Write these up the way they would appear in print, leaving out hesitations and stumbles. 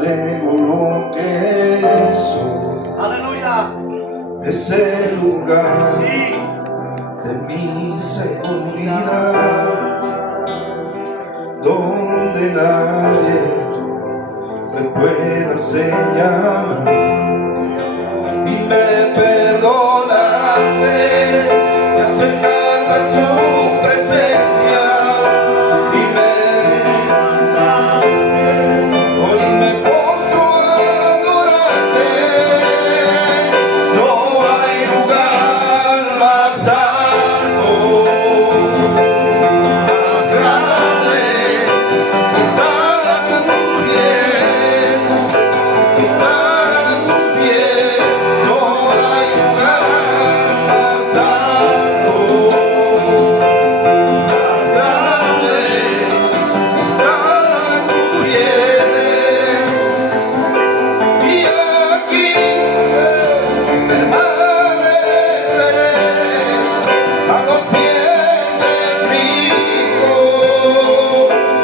entrego lo que soy. Aleluya. Es el lugar Sí. de mi seguridad, donde nadie me pueda señalar, y me perdonaste de acercarme a tu presencia, y hoy me postro a adorarte. No hay lugar más alto, más grande, que estar a tus pies, que estar a tus pies. No hay lugar más alto, más grande, que estar a tus pies. Y aquí permaneceré a los pies de Cristo.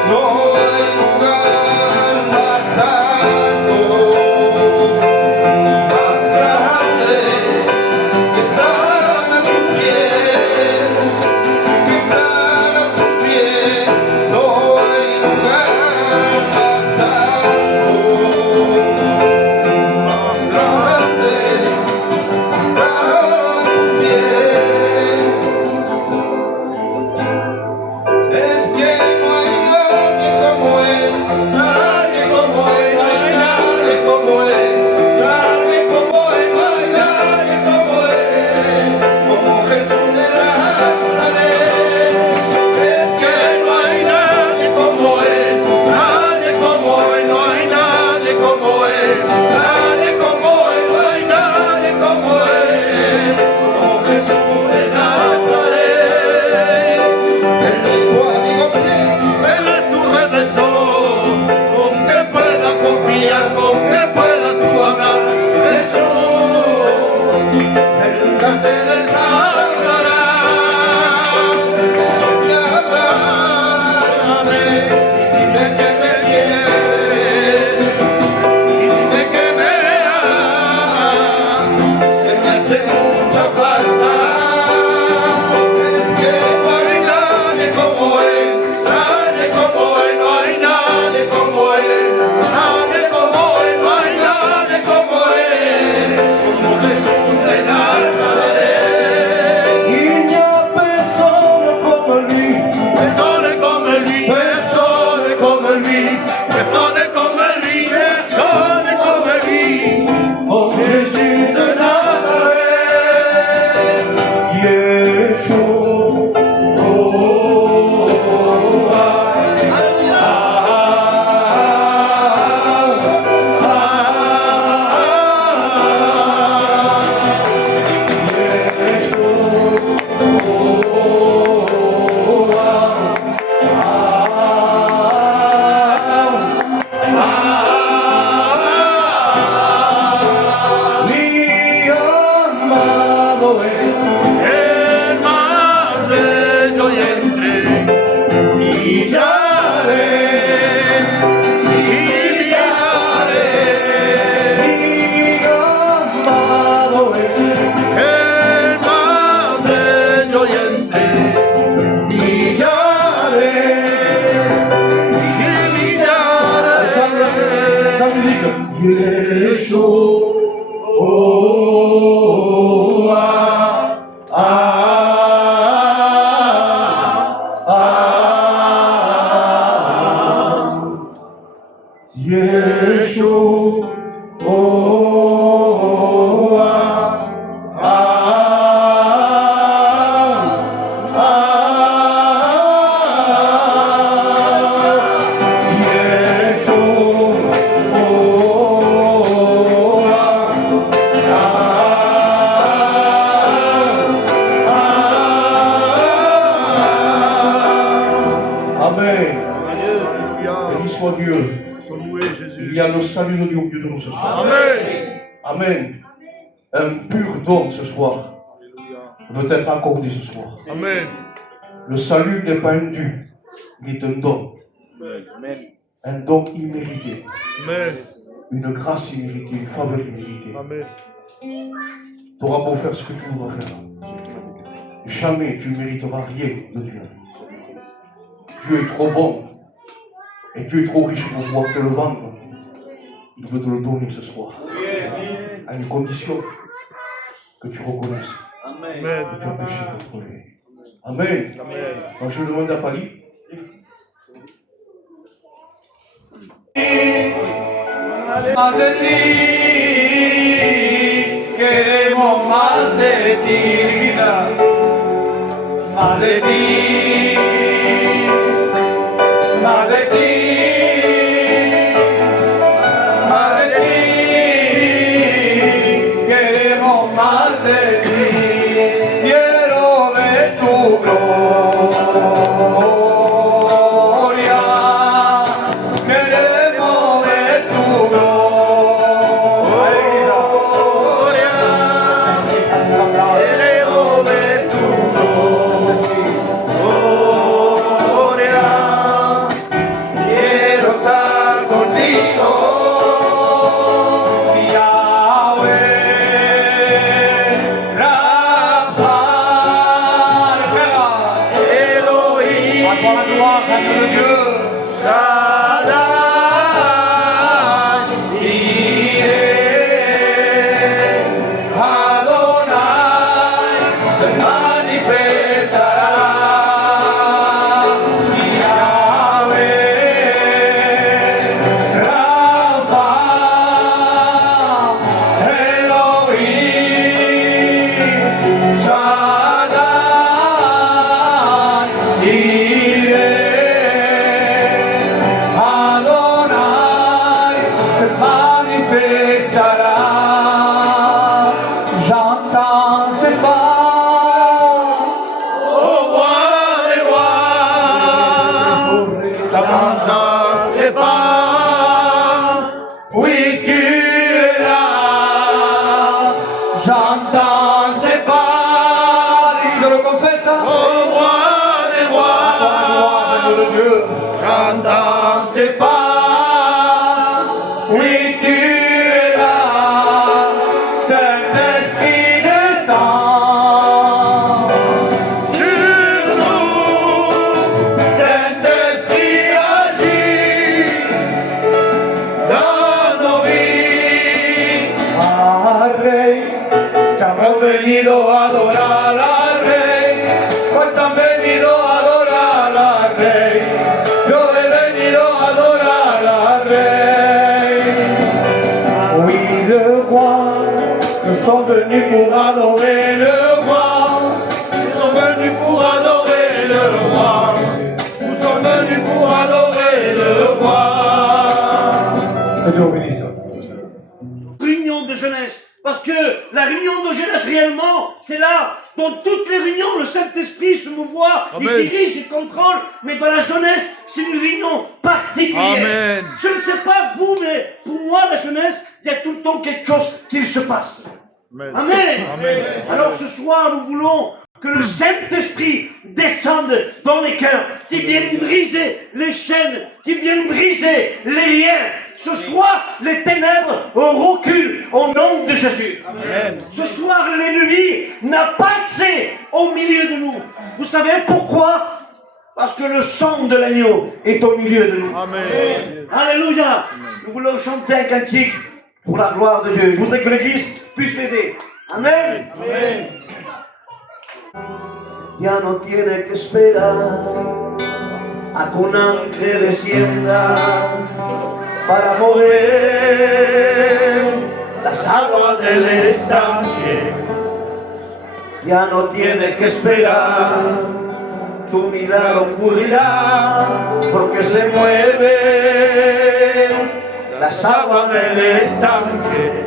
No hay lugar más alto, más grande, que estar a tus pies, que estar a tus pies. No hay lugar más alto, más grande, estar a tus pies. Es que no hay nadie como Él, nadie como Él, no hay nadie como Él, nadie como Él, no hay nadie como Él, como Jesús de Nazaret. Es que no hay nadie como Él, nadie como Él, no hay nadie como Él, nadie como Él, no hay nadie como Él, como Jesús de Nazaret. El único amigo fiel, Él es tu redentor, con que puedas confiar, con que puedas tú hablar. Jesús, Él nunca te defraudará. Llámame y dime que me quieres, y dime que me amas, que me hace mucha falta. Es que no hay nadie como Él, nadie como Él, no hay nadie como Él, nadie como Él, no hay nadie como Él, como Jesús de Nazaret. Niña, persone come Lui, persone come Lui, persone come Lui, persone come Lui, persone come Lui, con Jesús de Nazaret. Yeshua, mi amado es el más bello y entre millaré, millaré. Mi amado es el más bello y entre millaré, millaré. Yeshua. Amen. Béni soit Dieu. Il y a le salut de Dieu au milieu de nous ce soir. Amen. Amen. Un pur don ce soir veut être accordé ce soir. Amen. Le salut n'est pas un dû, il est un don. Amen. Un don immérité. Amen. une grâce imméritée, une faveur imméritée. Amen. Tu auras beau faire ce que tu voudras faire. Jamais tu ne mériteras rien de Dieu. Dieu est trop bon. Et Dieu est trop riche pour pouvoir te le vendre. Il veut te le donner ce soir. À une condition que tu reconnaisses que tu as péché contre lui. Amen. Donc je demande à Pali. Más de ti, queremos más de ti, quizás, más de ti, más de ti, más de ti, queremos más de ti, quiero ver tu gloria, queremos ver tu gloria, queremos ver tu gloria, quiero estar contigo, Yahweh, Rafa, Elohim, Shaddai, Jireh, Adonai, se manifestará, Yahweh, Rafa, Elohim, Shaddai, Jireh, Adonai, se manifestará. J'entends ses pas, Oh, roi des rois, j'entends tes pas. oui tu es là. J'entends ses pas, l'Église le confesse. Oh, roi des rois, Agneau de Dieu. j'entends C'est pas, oui tu es là, Saint-Esprit descend sur nous. Saint-Esprit agit dans nos vies. Al Rey, que hemos venido a adorar al Rey, cuánto han venido a adorar al Rey. Yo he venido a adorar al Rey. Oui, le roi, nous sommes venus pour adorer le roi. Nous sommes venus pour adorer le roi. Nous sommes venus pour adorer le roi. Que Dieu bénisse. Réunion de jeunesse. Parce que la réunion de jeunesse réellement, c'est là, dans toutes les réunions, le Saint-Esprit se mouvoit, il Amen. dirige, il contrôle, mais dans la jeunesse, c'est une réunion particulière. Amen. Je ne sais pas vous, mais pour moi, la jeunesse, il y a tout le temps quelque chose qui se passe. Amen. Amen. Amen. Alors ce soir, nous voulons que le Saint-Esprit descende dans les cœurs, qui vienne briser les chaînes, qui vienne briser les liens. Ce soir, les ténèbres reculent au nom de Jésus. Amen. Ce soir, l'ennemi n'a pas accès au milieu de nous. Vous savez pourquoi? Parce que le sang de l'agneau est au milieu de nous. Amen. Alléluia. Nous voulons chanter un cantique pour la gloire de Dieu. Je voudrais que l'Église puisse m'aider. Amen. Amen. Ya no tiene que esperar a que un ángel descienda para mover las aguas del estanque. Ya no tienes que esperar, tu milagro ocurrirá, porque se mueven las aguas del estanque.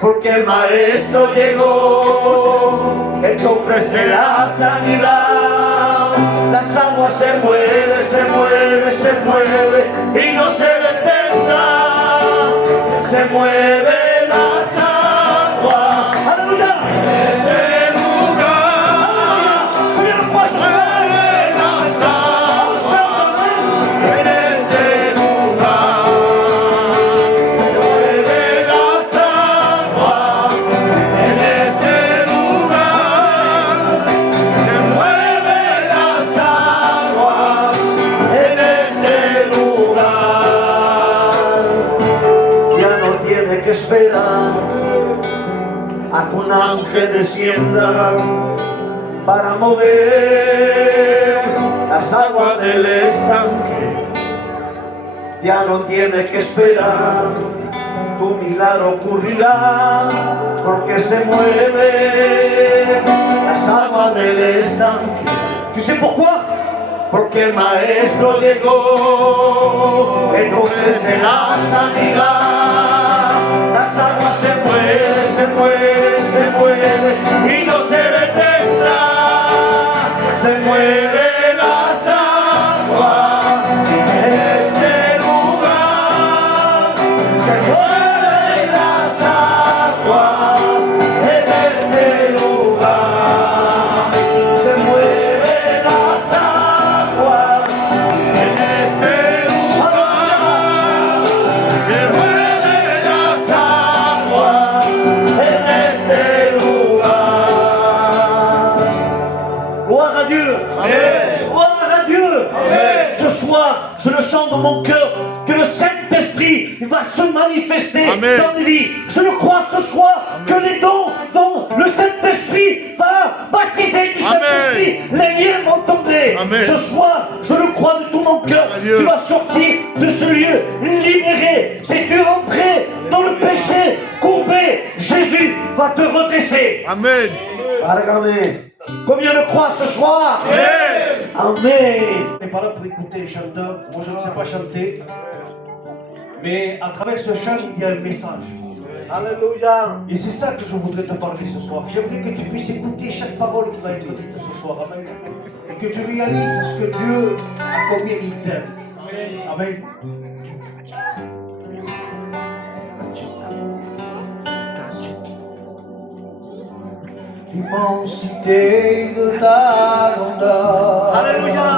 Porque el maestro llegó, el que ofrece la sanidad. Las aguas se mueven, se mueven, se mueven y no se detendrá. Se mueven las aguas. ¡Aleluya! En este lugar, ¡Aleluya! ¡Los pasos! mueven las aguas. En este lugar, esperar a que un ángel descienda para mover las aguas del estanque. Ya no tienes que esperar, tu milagro ocurrirá, porque se mueven las aguas del estanque. Tu sais pourquoi? Porque el maestro llegó, el juez de la sanidad. Las aguas se mueven, se mueven, se mueven y no se detendrá. Se mueven las aguas en este lugar. Se mueven las aguas en este lugar. Se mueven las aguas en este lugar. Se mueven las aguas en este lugar. Gloire à Dieu. Amen. Gloire à Dieu. Amen. Ce soir, je le sens dans mon cœur que le Saint-Esprit va se manifester Amen. dans les vies. Je le crois ce soir que les dons vont, le Saint-Esprit va baptiser du Amen. Saint-Esprit. Les liens vont tomber. Amen. Ce soir, je le crois de tout mon cœur. Adieu. Tu vas sortir de ce lieu libéré. Si tu es rentré dans le péché courbé, Jésus va te redresser. Amen. Lárgame. Combien le croient ce soir? Amen. Amen. On n'est pas là pour écouter les chanteurs. Moi, je ne sais pas chanter. Mais à travers ce chant, il y a un message. Alléluia. Et c'est ça que je voudrais te parler ce soir. J'aimerais que tu puisses écouter chaque parole qui va être dite ce soir. Amen. Et que tu réalises ce que Dieu, à combien il t'aime. Amen. L'immensité de ta grandeur. Alléluia.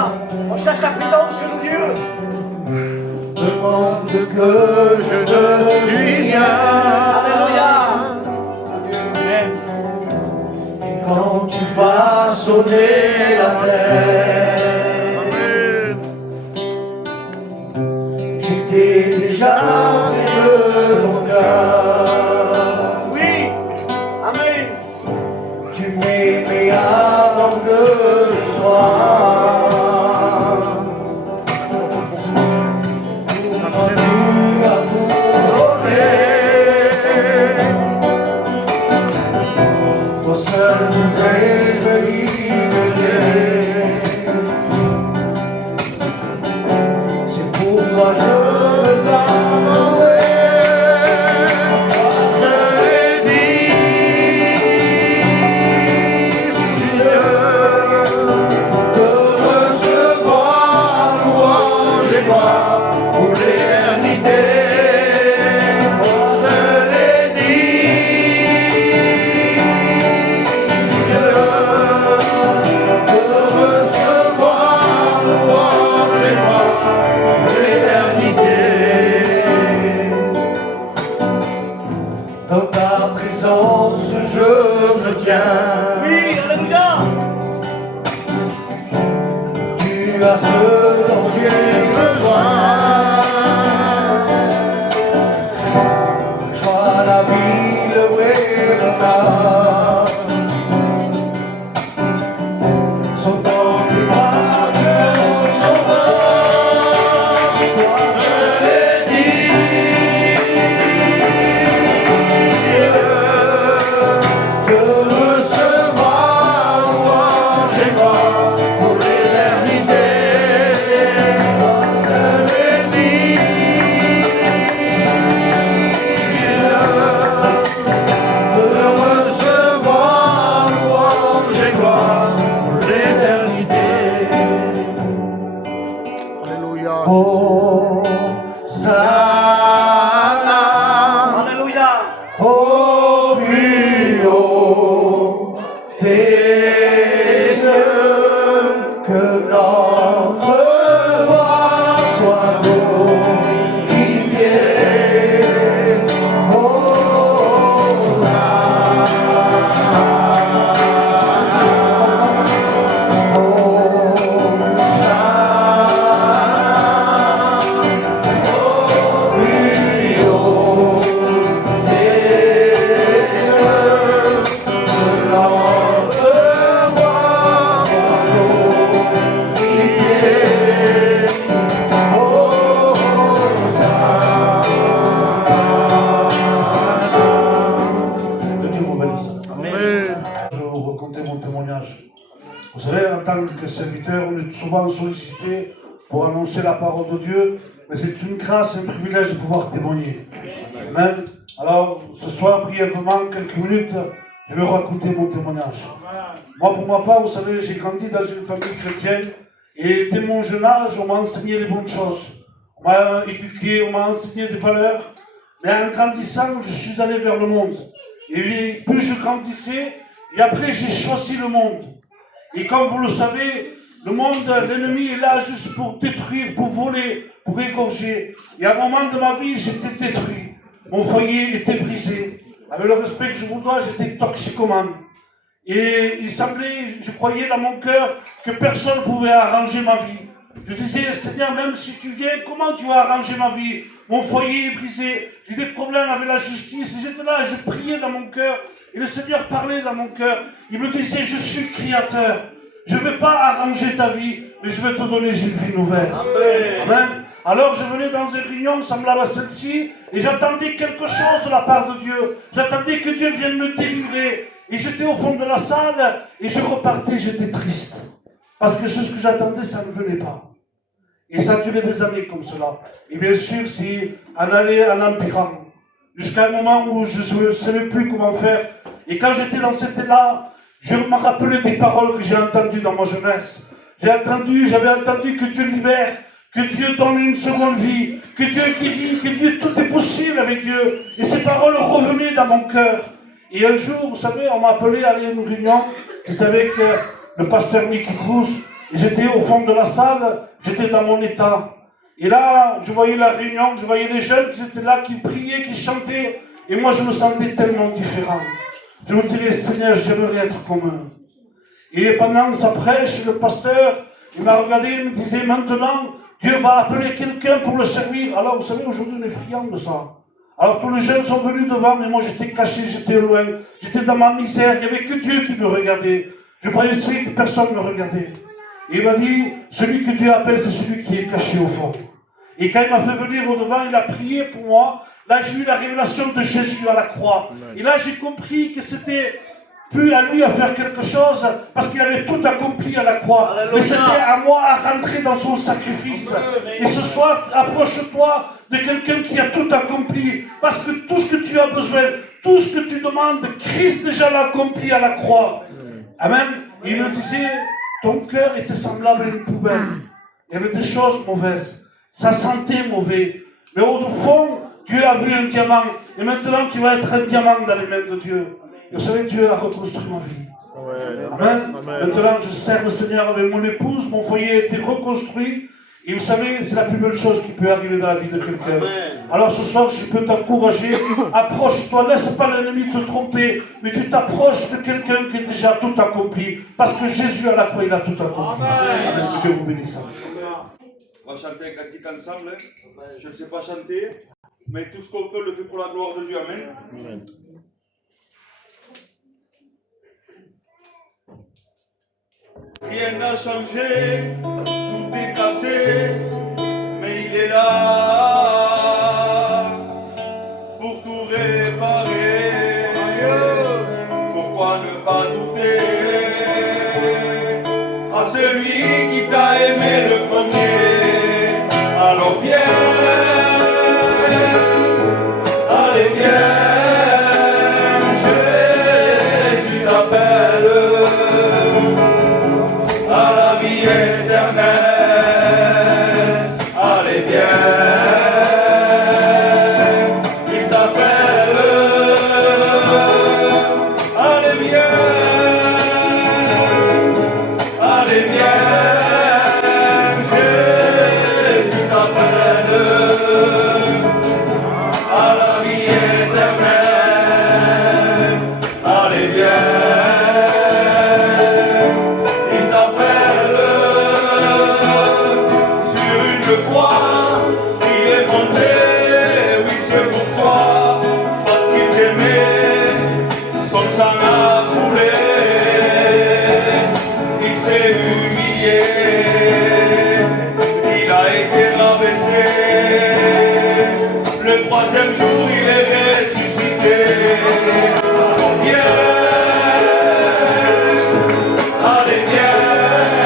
On cherche la présence de Dieu. Demande que je ne suis rien. Alléluia. Et quand tu vas sonner la terre, Amen. j'étais déjà près de ton cœur. Oui. Amen. Tu m'aimais avant que je sois. Quand tu as tout donné, toi seul pouvais me libérer. C'est pourquoi je veux t'adorer. Je l'ai dit, de recevoir louange et gloire pour l'éternité. Je l'ai dit, de recevoir louange et gloire pour l'éternité. Dans ta présence, je me tiens. Oui. Alléluia. Tu as ce dont j'ai besoin. Joie, la vie, le vrai bonheur sont dans tes bras, mon sauveur. Toi, je l'ai dit, de recevoir louange et gloire pour l'éternité. Toi, tant que serviteur, on est souvent sollicité pour annoncer la parole de Dieu, mais c'est une grâce, un privilège de pouvoir témoigner. Amen. Alors, ce soir, brièvement, quelques minutes, je vais raconter mon témoignage. Moi, pour ma part, vous savez, j'ai grandi dans une famille chrétienne, et dès mon jeune âge, on m'a enseigné les bonnes choses. On m'a éduqué, on m'a enseigné des valeurs, mais en grandissant, je suis allé vers le monde. Et plus je grandissais, et après j'ai choisi le monde. Et comme vous le savez, le monde, l'ennemi est là juste pour détruire, pour voler, pour égorger. Et à un moment de ma vie, j'étais détruit. Mon foyer était brisé. Avec le respect que je vous dois, j'étais toxicomane. Et il semblait, je croyais dans mon cœur que personne ne pouvait arranger ma vie. Je disais, Seigneur, même si tu viens, comment tu vas arranger ma vie? Mon foyer est brisé, j'ai des problèmes avec la justice. Et j'étais là, je priais dans mon cœur. Et le Seigneur parlait dans mon cœur. Il me disait, je suis créateur. Je ne vais pas arranger ta vie, mais je vais te donner une vie nouvelle. Amen. Amen. Alors je venais dans une réunion semblable à celle-ci, et j'attendais quelque chose de la part de Dieu. J'attendais que Dieu vienne me délivrer. Et j'étais au fond de la salle, et je repartais, j'étais triste. Parce que ce que j'attendais, ça ne venait pas. Et ça a duré des années comme cela. Et bien sûr, c'est en aller en empirant. Jusqu'à un moment où je ne savais plus comment faire. Et quand j'étais dans cet état, je me rappelais des paroles que j'ai entendues dans ma jeunesse. J'avais entendu que Dieu libère, que Dieu donne une seconde vie, que Dieu guérit, que Dieu, tout est possible avec Dieu. Et ces paroles revenaient dans mon cœur. Et un jour, vous savez, on m'a appelé à aller à une réunion. J'étais avec le pasteur Mickey Cruz. Et j'étais au fond de la salle, j'étais dans mon état. Et là, je voyais la réunion, je voyais les jeunes qui étaient là, qui priaient, qui chantaient. Et moi, je me sentais tellement différent. Je me disais, Seigneur, j'aimerais être comme eux. Et pendant sa prêche, le pasteur, il m'a regardé et me disait, maintenant, Dieu va appeler quelqu'un pour le servir. Alors, vous savez, aujourd'hui, on est friands de ça. Alors, tous les jeunes sont venus devant, mais moi, j'étais caché, j'étais loin. J'étais dans ma misère, il n'y avait que Dieu qui me regardait. Je pensais que personne ne me regardait. Et il m'a dit, celui que Dieu appelle, c'est celui qui est caché au fond. Et quand il m'a fait venir au devant, il a prié pour moi. Là, j'ai eu la révélation de Jésus à la croix. Et là, j'ai compris que c'était plus à lui à faire quelque chose, parce qu'il avait tout accompli à la croix. Mais c'était à moi à rentrer dans son sacrifice. Et ce soir, approche-toi de quelqu'un qui a tout accompli. Parce que tout ce que tu as besoin, tout ce que tu demandes, Christ déjà l'a accompli à la croix. Amen. Et il me disait, ton cœur était semblable à une poubelle. Il y avait des choses mauvaises. Ça sentait mauvais. Mais au fond, Dieu a vu un diamant. Et maintenant, tu vas être un diamant dans les mains de Dieu. Et vous savez, Dieu a reconstruit ma vie. Amen. Maintenant, je sers le Seigneur avec mon épouse. Mon foyer a été reconstruit. Et vous savez, c'est la plus belle chose qui peut arriver dans la vie de quelqu'un. Alors ce soir, je peux t'encourager. Approche-toi, laisse pas l'ennemi te tromper. Mais tu t'approches de quelqu'un qui a déjà tout accompli. Parce que Jésus à la croix, il a tout accompli. Amen. Que Dieu vous bénisse. On va chanter un cantique ensemble. Je ne sais pas chanter, mais tout ce qu'on fait, le fait pour la gloire de Dieu. Amen. Amen. Rien n'a changé, tout est cassé, mais il est là pour tout réparer. Pourquoi ne pas douter à celui qui t'a aimé le premier? Alors viens, allez viens, Jésus t'appelle à la vie éternelle. Allez viens, il t'appelle. Allez viens, allez viens, Jésus t'appelle à la vie éternelle. Allez viens. Troisième jour, il est ressuscité. Viens, allez viens,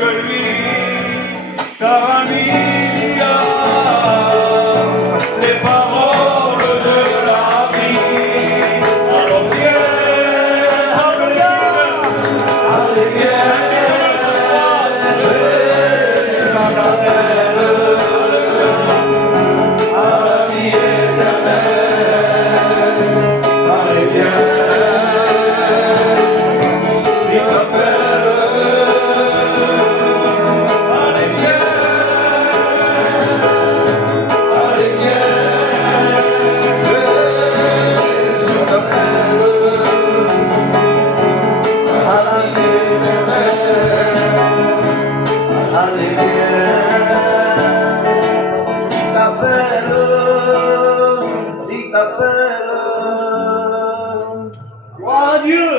que lui, car ami a les paroles de la vie. Alors viens, ensemble l'église, allez viens, ce soir, Jésus t'appelle à la vie éternelle. Allez viens, il t'appelle. Allez viens, Jésus t'appelle à la vie éternelle. Allez viens, il t'appelle. Gloire à Dieu.